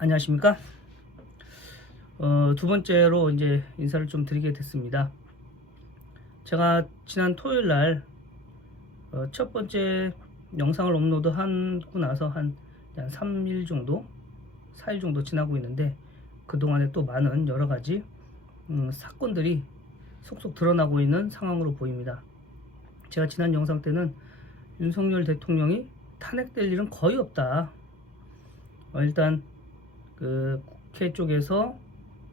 안녕하십니까? 두 번째로 이제 인사를 좀 드리게 됐습니다. 제가 지난 토요일 날 첫 번째 영상을 업로드하고 나서 한 3일 정도, 4일 정도 지나고 있는데 그동안에 또 많은 여러 가지 사건들이 속속 드러나고 있는 상황으로 보입니다. 제가 지난 영상 때는 윤석열 대통령이 탄핵될 일은 거의 없다. 일단 그 국회 쪽에서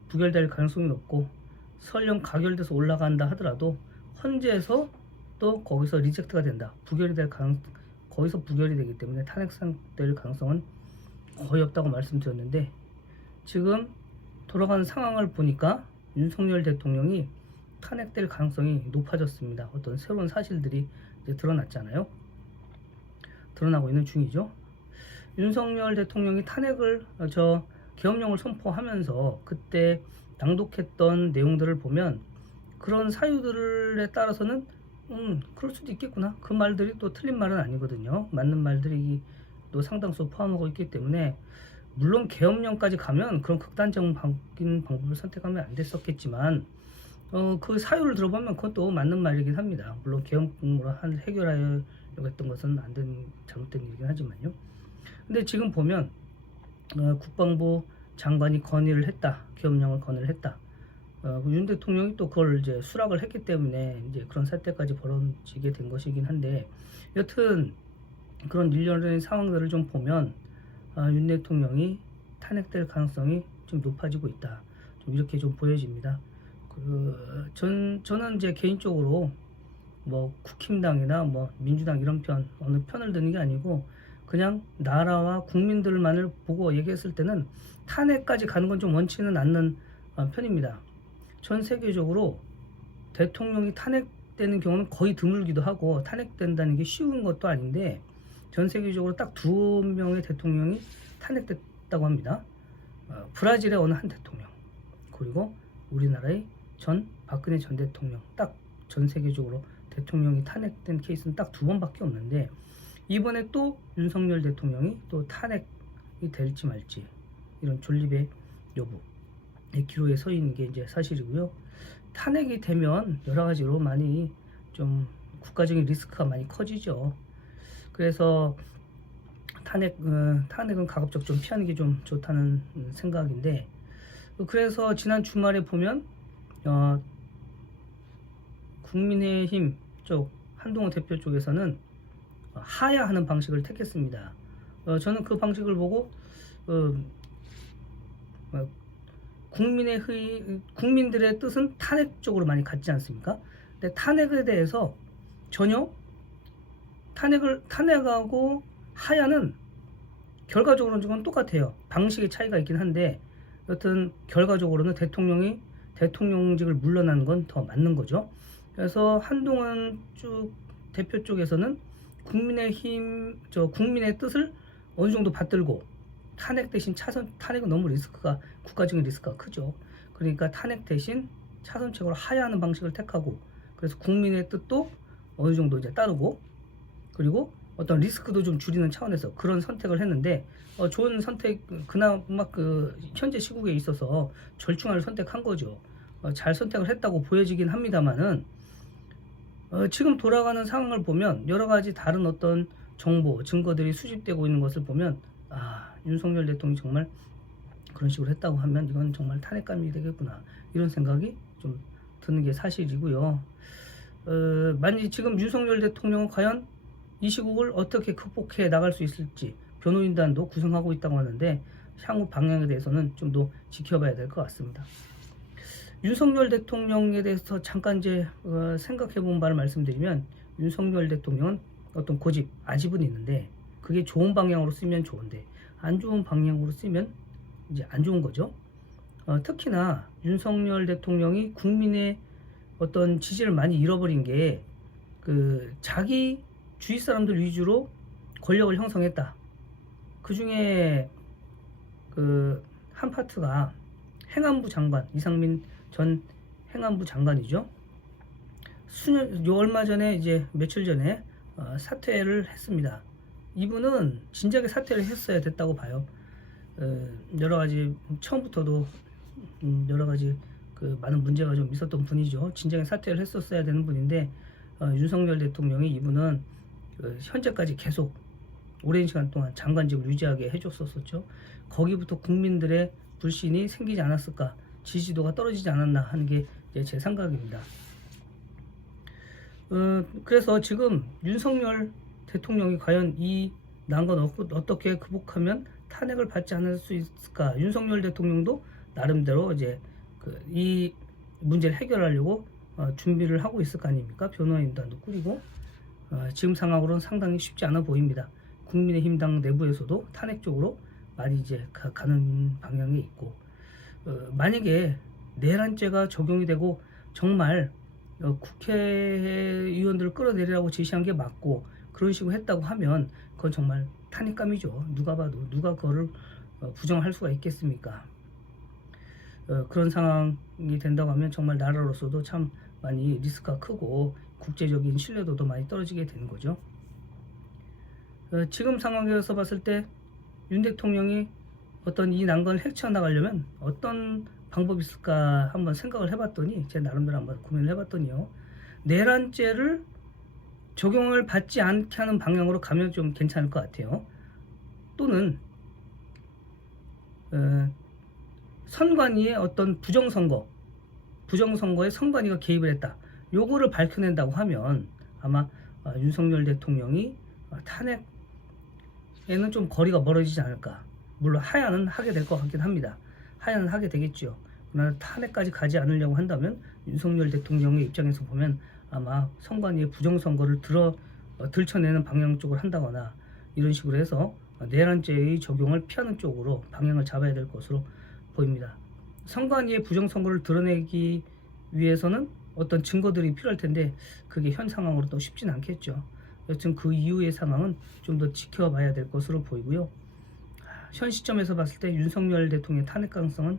부결될 가능성이 높고 설령 가결돼서 올라간다 하더라도 헌재에서 또 거기서 리젝트가 된다. 부결이 될 거기서 부결이 되기 때문에 탄핵될 가능성은 거의 없다고 말씀드렸는데 지금 돌아가는 상황을 보니까 윤석열 대통령이 탄핵될 가능성이 높아졌습니다. 어떤 새로운 사실들이 이제 드러났잖아요. 드러나고 있는 중이죠. 윤석열 대통령이 탄핵을 계엄령을 선포하면서 그때 낭독했던 내용들을 보면 그런 사유들에 따라서는 그럴 수도 있겠구나. 그 말들이 또 틀린 말은 아니거든요. 맞는 말들이 또 상당수 포함하고 있기 때문에 물론 계엄령까지 가면 그런 극단적인 방법을 선택하면 안 됐었겠지만 그 사유를 들어보면 그것도 맞는 말이긴 합니다. 물론 계엄으로 해결하려고 했던 것은 안 된 잘못된 일이긴 하지만요. 근데 지금 보면 국방부 장관이 건의를 했다. 계엄령을 건의를 했다. 윤 대통령이 또 그걸 이제 수락을 했기 때문에 이제 그런 사태까지 벌어지게 된 것이긴 한데 여튼 그런 일련의 상황들을 좀 보면 윤 대통령이 탄핵될 가능성이 좀 높아지고 있다. 좀 이렇게 좀 보여집니다. 저는 이제 개인적으로 뭐 국힘당이나 뭐 민주당 이런 어느 편을 드는 게 아니고 그냥 나라와 국민들만을 보고 얘기했을 때는 탄핵까지 가는 건 좀 원치는 않는 편입니다. 전 세계적으로 대통령이 탄핵되는 경우는 거의 드물기도 하고 탄핵된다는 게 쉬운 것도 아닌데 전 세계적으로 딱 2명의 대통령이 탄핵됐다고 합니다. 브라질의 어느 한 대통령 그리고 우리나라의 박근혜 전 대통령 딱 전 세계적으로 대통령이 탄핵된 케이스는 딱 2번밖에 없는데 이번에 또 윤석열 대통령이 또 탄핵이 될지 말지 이런 존립의 여부의 기로에 서 있는 게 이제 사실이고요. 탄핵이 되면 여러 가지로 많이 좀 국가적인 리스크가 많이 커지죠. 그래서 탄핵은 가급적 좀 피하는 게 좀 좋다는 생각인데 그래서 지난 주말에 보면 국민의힘 쪽 한동훈 대표 쪽에서는 하야하는 방식을 택했습니다. 저는 그 방식을 보고 국민들의 뜻은 탄핵 쪽으로 많이 갔지 않습니까? 근데 탄핵에 대해서 전혀 탄핵하고 하야는 결과적으로는 좀 똑같아요. 방식의 차이가 있긴 한데 여튼 결과적으로는 대통령이 대통령직을 물러나는 건 더 맞는 거죠. 그래서 한동훈 대표 쪽에서는 국민의 뜻을 어느 정도 받들고 탄핵 대신 탄핵은 너무 국가적인 리스크가 크죠. 그러니까 탄핵 대신 차선책으로 하야하는 방식을 택하고 그래서 국민의 뜻도 어느 정도 이제 따르고 그리고 어떤 리스크도 좀 줄이는 차원에서 그런 선택을 했는데 좋은 선택 그나마 현재 시국에 있어서 절충안을 선택한 거죠. 잘 선택을 했다고 보여지긴 합니다만은 지금 돌아가는 상황을 보면 여러 가지 다른 어떤 정보, 증거들이 수집되고 있는 것을 보면 윤석열 대통령이 정말 그런 식으로 했다고 하면 이건 정말 탄핵감이 되겠구나 이런 생각이 좀 드는 게 사실이고요. 만약 지금 윤석열 대통령은 과연 이 시국을 어떻게 극복해 나갈 수 있을지 변호인단도 구성하고 있다고 하는데 향후 방향에 대해서는 좀 더 지켜봐야 될 것 같습니다. 윤석열 대통령에 대해서 잠깐 이제 생각해 본 바를 말씀드리면 윤석열 대통령은 어떤 고집, 아집은 있는데 그게 좋은 방향으로 쓰면 좋은데 안 좋은 방향으로 쓰면 이제 안 좋은 거죠. 특히나 윤석열 대통령이 국민의 어떤 지지를 많이 잃어버린 게 자기 주위 사람들 위주로 권력을 형성했다. 그 중에 한 파트가 행안부 장관 이상민 전 행안부 장관이죠. 얼마 전에 이제 며칠 전에 사퇴를 했습니다. 이분은 진작에 사퇴를 했어야 됐다고 봐요. 여러 가지 처음부터도 여러 가지 그 많은 문제가 좀 있었던 분이죠. 진작에 사퇴를 했었어야 되는 분인데 윤석열 대통령이 이분은 현재까지 계속 오랜 시간 동안 장관직을 유지하게 해줬었죠. 거기부터 국민들의 불신이 생기지 않았을까, 지지도가 떨어지지 않았나 하는 게 제 생각입니다. 그래서 지금 윤석열 대통령이 과연 이 난관 어떻게 극복하면 탄핵을 받지 않을 수 있을까? 윤석열 대통령도 나름대로 이제 이 문제를 해결하려고 준비를 하고 있을 거 아닙니까? 변호인단도 꾸리고 지금 상황으로는 상당히 쉽지 않아 보입니다. 국민의힘 당 내부에서도 탄핵 쪽으로 많이 이제 가는 방향에 있고, 만약에 내란죄가 적용이 되고 정말 국회의원들을 끌어내리라고 제시한 게 맞고 그런 식으로 했다고 하면 그건 정말 탄핵감이죠. 누가 봐도 누가 그거를 부정할 수가 있겠습니까? 그런 상황이 된다고 하면 정말 나라로서도 참 많이 리스크가 크고 국제적인 신뢰도도 많이 떨어지게 되는 거죠. 지금 상황에서 봤을 때 윤 대통령이 어떤 이 난관을 헤쳐나가려면 어떤 방법이 있을까 한번 생각을 해봤더니, 제 나름대로 한번 고민을 해봤더니요, 내란죄를 적용을 받지 않게 하는 방향으로 가면 좀 괜찮을 것 같아요. 또는 선관위의 어떤 부정선거에 선관위가 개입을 했다, 요거를 밝혀낸다고 하면 아마 윤석열 대통령이 탄핵에는 좀 거리가 멀어지지 않을까. 물론 하야는 하게 될 것 같긴 합니다. 하야는 하게 되겠죠. 그러나 탄핵까지 가지 않으려고 한다면 윤석열 대통령의 입장에서 보면 아마 선관위의 부정선거를 들춰내는 방향 쪽으로 한다거나 이런 식으로 해서 내란죄의 적용을 피하는 쪽으로 방향을 잡아야 될 것으로 보입니다. 선관위의 부정선거를 드러내기 위해서는 어떤 증거들이 필요할 텐데 그게 현 상황으로 또 쉽지는 않겠죠. 여튼 그 이후의 상황은 좀 더 지켜봐야 될 것으로 보이고요. 현 시점에서 봤을 때 윤석열 대통령의 탄핵 가능성은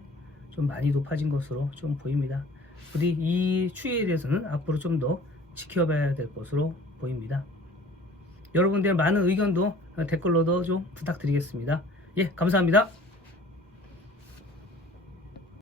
좀 많이 높아진 것으로 좀 보입니다. 부디 이 추이에 대해서는 앞으로 좀 더 지켜봐야 될 것으로 보입니다. 여러분들의 많은 의견도 댓글로도 좀 부탁드리겠습니다. 예, 감사합니다.